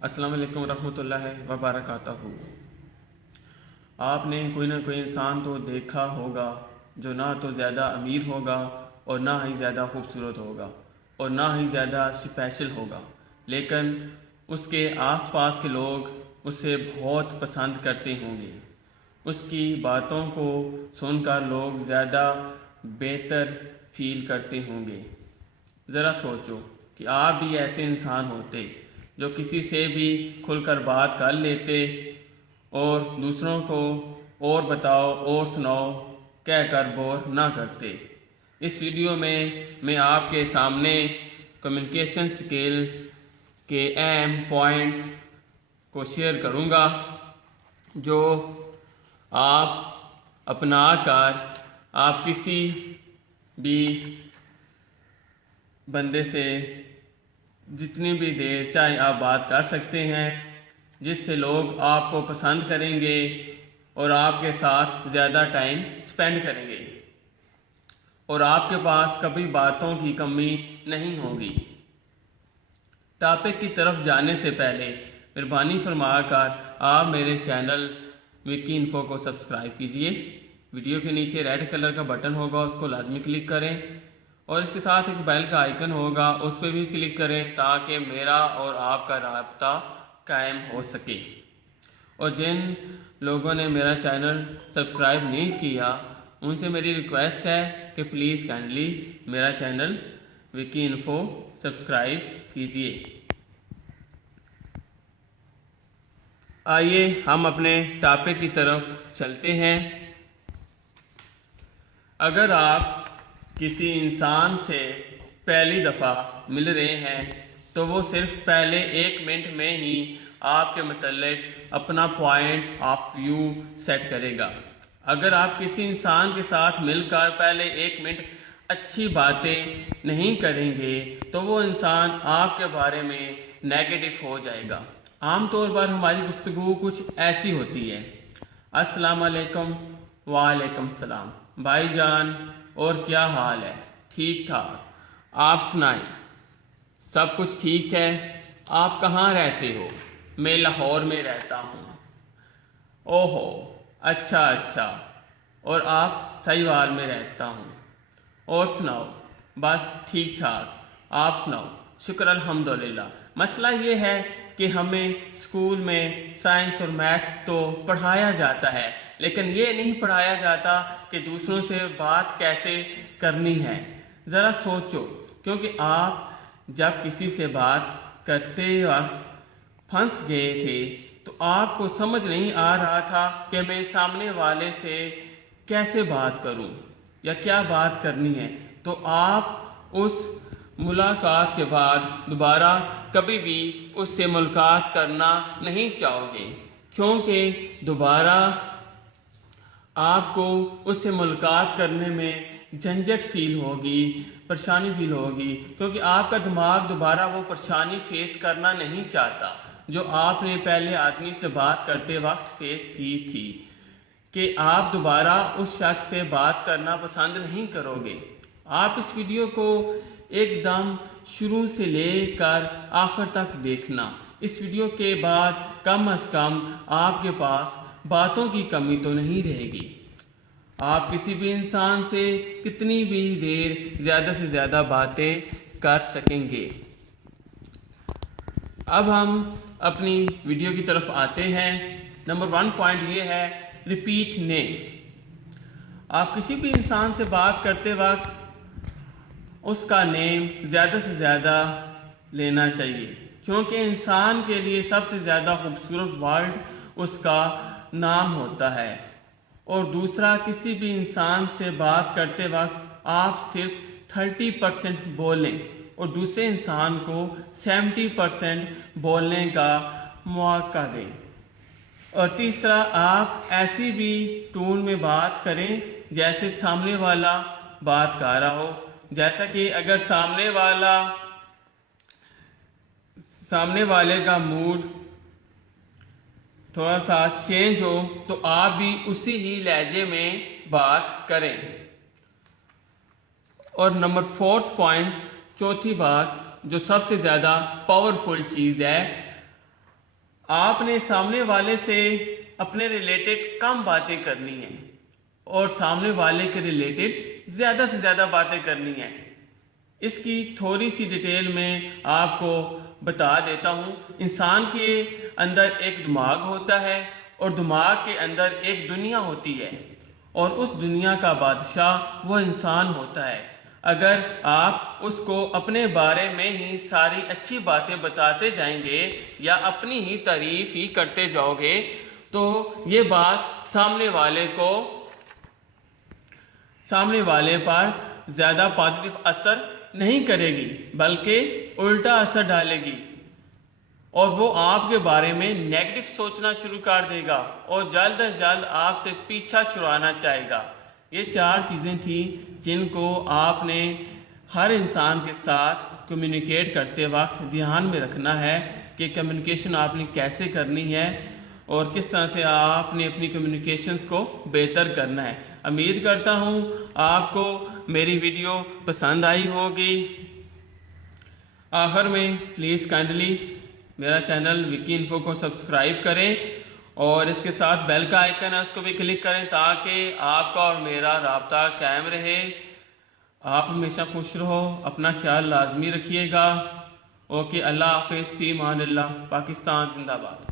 السلام علیکم ورحمۃ اللہ وبرکاتہ۔ آپ نے کوئی نہ کوئی انسان تو دیکھا ہوگا جو نہ تو زیادہ امیر ہوگا اور نہ ہی زیادہ خوبصورت ہوگا اور نہ ہی زیادہ اسپیشل ہوگا، لیکن اس کے آس پاس کے لوگ اسے بہت پسند کرتے ہوں گے۔ اس کی باتوں کو سن کر لوگ زیادہ بہتر فیل کرتے ہوں گے۔ ذرا سوچو کہ آپ بھی ایسے انسان ہوتے جو کسی سے بھی کھل کر بات کر لیتے اور دوسروں کو اور بتاؤ اور سناؤ کہہ کر بور نہ کرتے۔ اس ویڈیو میں آپ کے سامنے کمیونیکیشن سکلز کے اہم پوائنٹس کو شیئر کروں گا جو آپ اپنا کر آپ کسی بھی بندے سے جتنی بھی دیر چاہے آپ بات کر سکتے ہیں، جس سے لوگ آپ کو پسند کریں گے اور آپ کے ساتھ زیادہ ٹائم سپینڈ کریں گے اور آپ کے پاس کبھی باتوں کی کمی نہیں ہوگی۔ ٹاپک کی طرف جانے سے پہلے مہربانی فرما کر آپ میرے چینل وکی انفو کو سبسکرائب کیجئے۔ ویڈیو کے نیچے ریڈ کلر کا بٹن ہوگا، اس کو لازمی کلک کریں اور اس کے ساتھ ایک بیل کا آئیکن ہوگا، اس پہ بھی کلک کریں تاکہ میرا اور آپ کا رابطہ قائم ہو سکے۔ اور جن لوگوں نے میرا چینل سبسکرائب نہیں کیا ان سے میری ریکویسٹ ہے کہ پلیز کائنڈلی میرا چینل وکی انفو سبسکرائب کیجئے۔ آئیے ہم اپنے ٹاپک کی طرف چلتے ہیں۔ اگر آپ کسی انسان سے پہلی دفعہ مل رہے ہیں تو وہ صرف پہلے 1 منٹ میں ہی آپ کے متعلق اپنا پوائنٹ آف ویو سیٹ کرے گا۔ اگر آپ کسی انسان کے ساتھ مل کر پہلے 1 منٹ اچھی باتیں نہیں کریں گے تو وہ انسان آپ کے بارے میں نیگیٹو ہو جائے گا۔ عام طور پر ہماری گفتگو کچھ ایسی ہوتی ہے: السلام علیکم، وعلیکم السلام، بھائی جان اور کیا حال ہے؟ ٹھیک ٹھاک، آپ سنائیں؟ سب کچھ ٹھیک ہے؟ آپ کہاں رہتے ہو؟ میں لاہور میں رہتا ہوں۔ اوہو، اچھا اچھا، اور آپ سہیوال میں رہتا ہوں۔ اور سناؤ؟ بس ٹھیک ٹھاک، آپ سناؤ؟ شکر الحمدللہ۔ مسئلہ یہ ہے کہ ہمیں اسکول میں سائنس اور میتھ تو پڑھایا جاتا ہے، لیکن یہ نہیں پڑھایا جاتا کہ دوسروں سے بات کیسے کرنی ہے۔ ذرا سوچو، کیونکہ آپ جب کسی سے بات کرتے وقت پھنس گئے تھے تو آپ کو سمجھ نہیں آ رہا تھا کہ میں سامنے والے سے کیسے بات کروں یا کیا بات کرنی ہے، تو آپ اس ملاقات کے بعد دوبارہ کبھی بھی اس سے ملاقات کرنا نہیں چاہو گے، کیونکہ دوبارہ آپ کو اس سے ملاقات کرنے میں جھنجھٹ فیل ہوگی، پریشانی فیل ہوگی، کیونکہ آپ کا دماغ دوبارہ وہ پریشانی فیس کرنا نہیں چاہتا جو آپ نے پہلے آدمی سے بات کرتے وقت فیس کی تھی، کہ آپ دوبارہ اس شخص سے بات کرنا پسند نہیں کرو گے۔ آپ اس ویڈیو کو ایک دم شروع سے لے کر آخر تک دیکھنا۔ اس ویڈیو کے بعد کم از کم آپ کے پاس باتوں کی کمی تو نہیں رہے گی۔ آپ کسی بھی انسان سے کتنی بھی دیر زیادہ سے زیادہ باتیں کر سکیں گے۔ اب ہم اپنی ویڈیو کی طرف آتے ہیں۔ نمبر 1 پوائنٹ یہ ہے: ریپیٹ نیم۔ آپ کسی بھی انسان سے بات کرتے وقت اس کا نیم زیادہ سے زیادہ لینا چاہیے، کیونکہ انسان کے لیے سب سے زیادہ خوبصورت ورڈ اس کا نام ہوتا ہے۔ اور دوسرا، کسی بھی انسان سے بات کرتے وقت آپ صرف 30% بولیں اور دوسرے انسان کو 70% بولنے کا موقع دیں۔ اور تیسرا، آپ ایسی بھی ٹون میں بات کریں جیسے سامنے والا بات کر رہا ہو، جیسا کہ اگر سامنے والے کا موڈ تھوڑا سا چینج ہو تو آپ بھی اسی ہی لہجے میں بات کریں۔ اور نمبر 4 پوائنٹ، چوتھی بات جو سب سے زیادہ پاورفل چیز ہے: آپ نے سامنے والے سے اپنے ریلیٹڈ کم باتیں کرنی ہیں اور سامنے والے کے ریلیٹڈ زیادہ سے زیادہ باتیں کرنی ہیں۔ اس کی تھوڑی سی ڈیٹیل میں آپ کو بتا دیتا ہوں۔ انسان کے اندر ایک دماغ ہوتا ہے اور دماغ کے اندر ایک دنیا ہوتی ہے، اور اس دنیا کا بادشاہ وہ انسان ہوتا ہے۔ اگر آپ اس کو اپنے بارے میں ہی ساری اچھی باتیں بتاتے جائیں گے یا اپنی ہی تعریف ہی کرتے جاؤ گے تو یہ بات سامنے والے پر زیادہ پازیٹیو اثر نہیں کرے گی، بلکہ الٹا اثر ڈالے گی، اور وہ آپ کے بارے میں نیگیٹو سوچنا شروع کر دے گا اور جلد از جلد آپ سے پیچھا چھڑانا چاہے گا۔ یہ 4 چیزیں تھیں جن کو آپ نے ہر انسان کے ساتھ کمیونیکیٹ کرتے وقت دھیان میں رکھنا ہے کہ کمیونیکیشن آپ نے کیسے کرنی ہے اور کس طرح سے آپ نے اپنی کمیونیکیشنز کو بہتر کرنا ہے۔ امید کرتا ہوں آپ کو میری ویڈیو پسند آئی ہوگی۔ آخر میں پلیز کائنڈلی میرا چینل وکی انفو کو سبسکرائب کریں اور اس کے ساتھ بیل کا آئیکن ہے اس کو بھی کلک کریں تاکہ آپ کا اور میرا رابطہ قائم رہے۔ آپ ہمیشہ خوش رہو، اپنا خیال لازمی رکھیے گا۔ اوکے، اللہ حافظ، فی امان اللہ، پاکستان زندہ باد۔